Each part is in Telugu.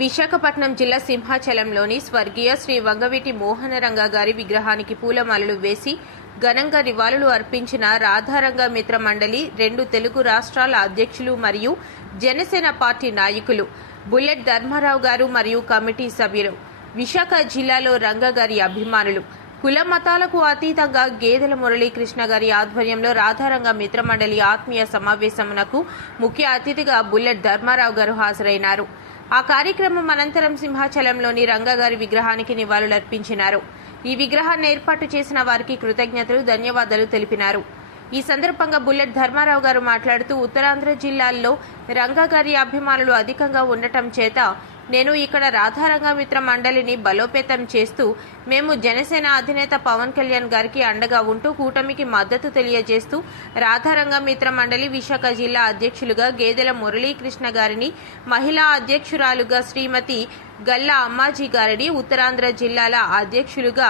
విశాఖపట్నం జిల్లా సింహాచలంలోని స్వర్గీయ శ్రీ వంగవీటి మోహనరంగ గారి విగ్రహానికి పూలమాలలు వేసి ఘనంగా నివాళులు అర్పించిన రాధారంగ మిత్ర మండలి 2 తెలుగు రాష్ట్రాల అధ్యక్షులు మరియు జనసేన పార్టీ నాయకులు బుల్లెట్ ధర్మారావు గారు మరియు కమిటీ సభ్యులు. విశాఖ జిల్లాలో రంగ గారి అభిమానులు కుల మతాలకు అతీతంగా గేదెల మురళీకృష్ణ గారి ఆధ్వర్యంలో రాధారంగ మిత్ర మండలి ఆత్మీయ సమావేశమునకు ముఖ్య అతిథిగా బుల్లెట్ ధర్మారావు గారు హాజరైనారు. ఆ కార్యక్రమం అనంతరం సింహాచలంలోని రంగగారి విగ్రహానికి నివాళులర్పించినారు. ఈ విగ్రహాన్ని ఏర్పాటు చేసిన వారికి కృతజ్ఞతలు, ధన్యవాదాలు తెలిపినారు. ఈ సందర్భంగా బుల్లెట్ ధర్మారావు గారు మాట్లాడుతూ ఉత్తరాంధ్ర జిల్లాల్లో రంగగారి అభిమానులు అధికంగా ఉండటం చేత నేను ఇక్కడ రాధారంగ మిత్ర మండలిని బలోపేతం చేస్తూ మేము జనసేన అధినేత పవన్ కళ్యాణ్ గారికి అండగా ఉంటూ కూటమికి మద్దతు తెలియజేస్తూ రాధారంగ మిత్ర మండలి విశాఖ జిల్లా అధ్యక్షులుగా గేదెల మురళీకృష్ణ గారిని, మహిళా అధ్యక్షురాలుగా శ్రీమతి గల్లా అమ్మాజీ గారిని, ఉత్తరాంధ్ర జిల్లాల అధ్యక్షులుగా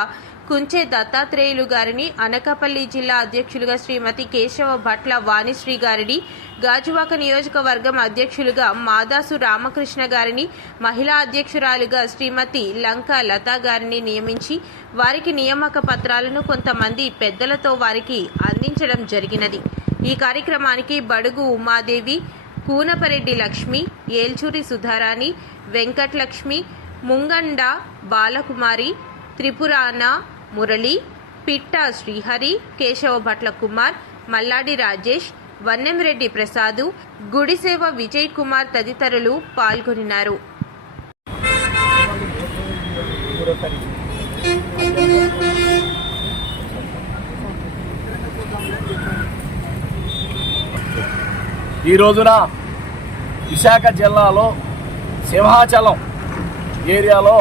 కుంచే దత్తాత్రేయులు గారిని, అనకాపల్లి జిల్లా అధ్యక్షులుగా శ్రీమతి కేశవ భట్ల వాణిశ్రీ గారిని, గాజువాక నియోజకవర్గం అధ్యక్షులుగా మాదాసు రామకృష్ణ గారిని, మహిళా అధ్యక్షురాలుగా శ్రీమతి లంకా లతా గారిని నియమించి వారికి నియామక పత్రాలను కొంతమంది పెద్దలతో వారికి అందించడం జరిగినది. ఈ కార్యక్రమానికి బడుగు ఉమాదేవి, కూనపరెడ్డి లక్ష్మి, ఏల్చూరి సుధారాణి, వెంకటలక్ష్మి, ముంగండ బాలకుమారి, త్రిపురాన మురళి, పిట్టా శ్రీహరి, కేశవ భట్ల కుమార్, మల్లాడి రాజేష్, వన్నెమిరెడ్డి ప్రసాదు, గుడిసేవ విజయ్ కుమార్ తదితరులు పాల్గొన్నారు. ఈ రోజున విశాఖ జిల్లాలో సింహాచలం ఏరియాలో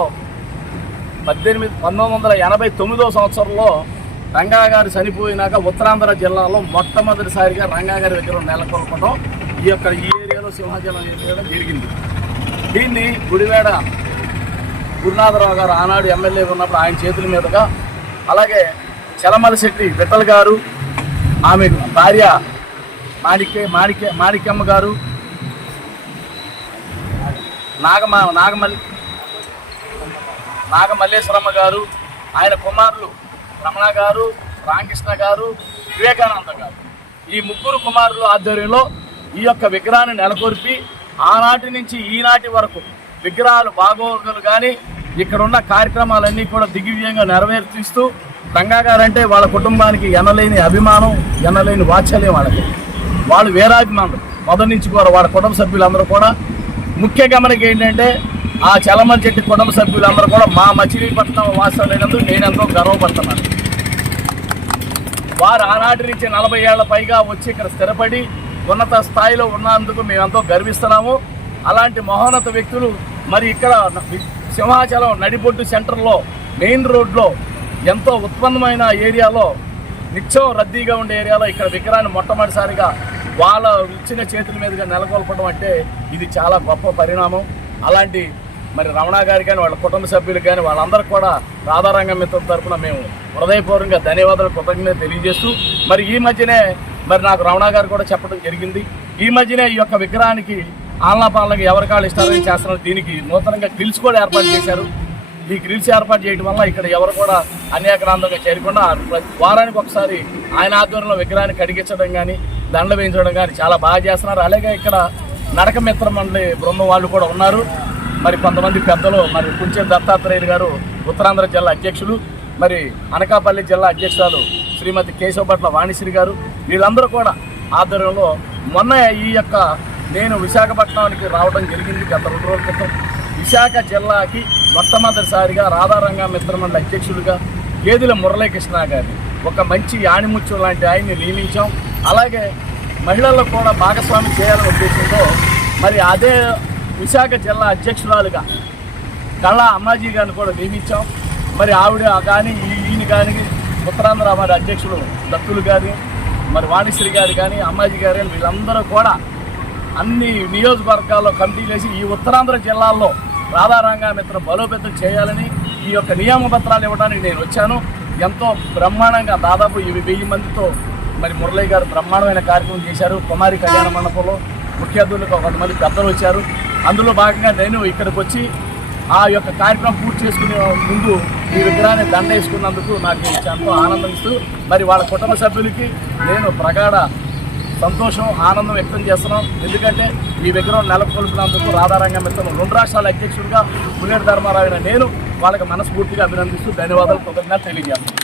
1989 సంవత్సరంలో రంగా గారు చనిపోయినాక ఉత్తరాంధ్ర జిల్లాలో మొట్టమొదటిసారిగా రంగా గారి విగ్రహం నెలకొల్పడం ఈ ఏరియాలో సింహాచలం ఏరియాలో జరిగింది. దీన్ని గుడివేడ గురునాథరావు గారు ఆనాడు ఎమ్మెల్యే ఉన్నప్పుడు ఆయన చేతుల మీదుగా, అలాగే చలమలశెట్టి విఠల్ గారు, ఆమె భార్య మాణిక్యమ్మ గారు, నాగమల్లేశ్వరమ్మ గారు, ఆయన కుమారులు రమణ గారు, రామకృష్ణ గారు, వివేకానంద గారు, ఈ 3 కుమారుల ఆధ్వర్యంలో ఈ విగ్రహాన్ని నెలకొల్పి ఆనాటి నుంచి ఈనాటి వరకు విగ్రహాలు బాగోగులు కానీ ఇక్కడున్న కార్యక్రమాలన్నీ కూడా దిగ్విజయంగా నెరవేర్చిస్తూ రంగా గారంటే వాళ్ళ కుటుంబానికి ఎనలేని అభిమానం, ఎనలేని వాత్సల్యం వాళ్ళకి. వాళ్ళు వీరాభిమానులు మొదటి నుంచి కూడా వాళ్ళ కుటుంబ సభ్యులందరూ కూడా. ముఖ్య గమనిక ఏంటంటే ఆ చలమలశెట్టి కుటుంబ సభ్యులందరూ కూడా మా మచిలీపట్నం వాస్తవులైనందుకు నేను ఎంతో గర్వపడుతున్నాను. వారు ఆనాటి నుంచి 40 ఏళ్ల పైగా వచ్చి ఇక్కడ స్థిరపడి ఉన్నత స్థాయిలో ఉన్నందుకు మేము ఎంతో గర్విస్తున్నాము. అలాంటి మహోన్నత వ్యక్తులు మరి ఇక్కడ సింహాచలం నడిబొడ్డు సెంటర్లో మెయిన్ రోడ్లో ఎంతో ఉత్పన్నమైన ఏరియాలో, నిత్యం రద్దీగా ఉండే ఏరియాలో ఇక్కడ విగ్రహాన్ని మొట్టమొదటిసారిగా వాళ్ళ ఇచ్చిన చేతుల మీదుగా నెలకొల్పడం అంటే ఇది చాలా గొప్ప పరిణామం. అలాంటి మరి రమణ గారికి కానీ వాళ్ళ కుటుంబ సభ్యులకు కానీ వాళ్ళందరికీ కూడా రాధారంగ మిత్రుల తరఫున మేము హృదయపూర్వకంగా ధన్యవాదాలు, కృతజ్ఞత తెలియజేస్తూ మరి ఈ మధ్యనే మరి నాకు రమణ గారు కూడా చెప్పడం జరిగింది. ఈ మధ్యనే ఈ విగ్రహానికి ఆలనాపాలనకి ఎవరి కాళ్ళు ఇష్టాలని చేస్తున్నారు. దీనికి నూతనంగా గ్రిల్స్ కూడా ఏర్పాటు చేశారు. ఈ గ్రిల్స్ ఏర్పాటు చేయడం వల్ల ఇక్కడ ఎవరు కూడా అన్యాక్రాంతంగా చేరకుండా వారానికి ఒకసారి ఆయన ఆధ్వర్యంలో విగ్రహాన్ని కడిగించడం కానీ, దండలు వేయించడం కానీ చాలా బాగా చేస్తున్నారు. అలాగే ఇక్కడ నడక మిత్ర మండలి బృందం వాళ్ళు కూడా ఉన్నారు. మరి కొంతమంది పెద్దలు, మరి కుంచే దత్తాత్రేయులు గారు ఉత్తరాంధ్ర జిల్లా అధ్యక్షులు, మరి అనకాపల్లి జిల్లా అధ్యక్షురాలు శ్రీమతి కేశవ భట్ల వాణిశ్రీ గారు, వీళ్ళందరూ కూడా ఆధ్వర్యంలో మొన్న నేను విశాఖపట్నానికి రావడం జరిగింది. గత 2 రోజుల క్రితం విశాఖ జిల్లాకి మొట్టమొదటిసారిగా రాధారంగ మిత్ర మండలి అధ్యక్షులుగా గేదెల మురళీకృష్ణ గారిని, ఒక మంచి ఆణిముత్యం లాంటి ఆయన్ని నియమించాం. అలాగే మహిళల్లో కూడా భాగస్వామి చేయాలనే ఉద్దేశంతో మరి అదే విశాఖ జిల్లా అధ్యక్షురాలుగా గల్లా అమ్మాజీ గారిని కూడా నియమించాం. మరి ఆవిడ కానీ ఈయన కానీ ఉత్తరాంధ్ర మరి అధ్యక్షులు దత్తులు గారి, మరి వాణిశ్రీ గారు కానీ, అమ్మాజీ గారు కానీ వీళ్ళందరూ కూడా అన్ని నియోజకవర్గాల్లో కమిటీలు వేసి ఈ ఉత్తరాంధ్ర జిల్లాల్లో రాధారంగ మిత్ర బలోపేతం చేయాలని ఈ నియామ పత్రాలు ఇవ్వడానికి నేను వచ్చాను. ఎంతో బ్రహ్మాండంగా దాదాపు 1000 మందితో మరి మురళీ గారు బ్రహ్మాండమైన కార్యక్రమం చేశారు. కుమారి కళ్యాణ మండపంలో ముఖ్య అతిథులకు కొంతమంది పెద్దలు వచ్చారు. అందులో భాగంగా నేను ఇక్కడికి వచ్చి ఆ యొక్క కార్యక్రమం పూర్తి చేసుకునే ముందు ఈ విగ్రహాన్ని దండ వేసుకున్నందుకు నాకు ఎంతో ఆనందం ఇస్తూ మరి వాళ్ళ కుటుంబ సభ్యులకి నేను ప్రగాఢ సంతోషం ఆనందం వ్యక్తం చేస్తున్నాం. ఎందుకంటే ఈ విగ్రహం నెలకొల్పినందుకు రాధారంగ మిత్రం 2 రాష్ట్రాల అధ్యక్షుడిగా పుల్లేటి ధర్మారావు నేను వాళ్ళకి మనస్ఫూర్తిగా అభినందిస్తూ ధన్యవాదాలు కృతజ్ఞతలు తెలియజేస్తున్నాను.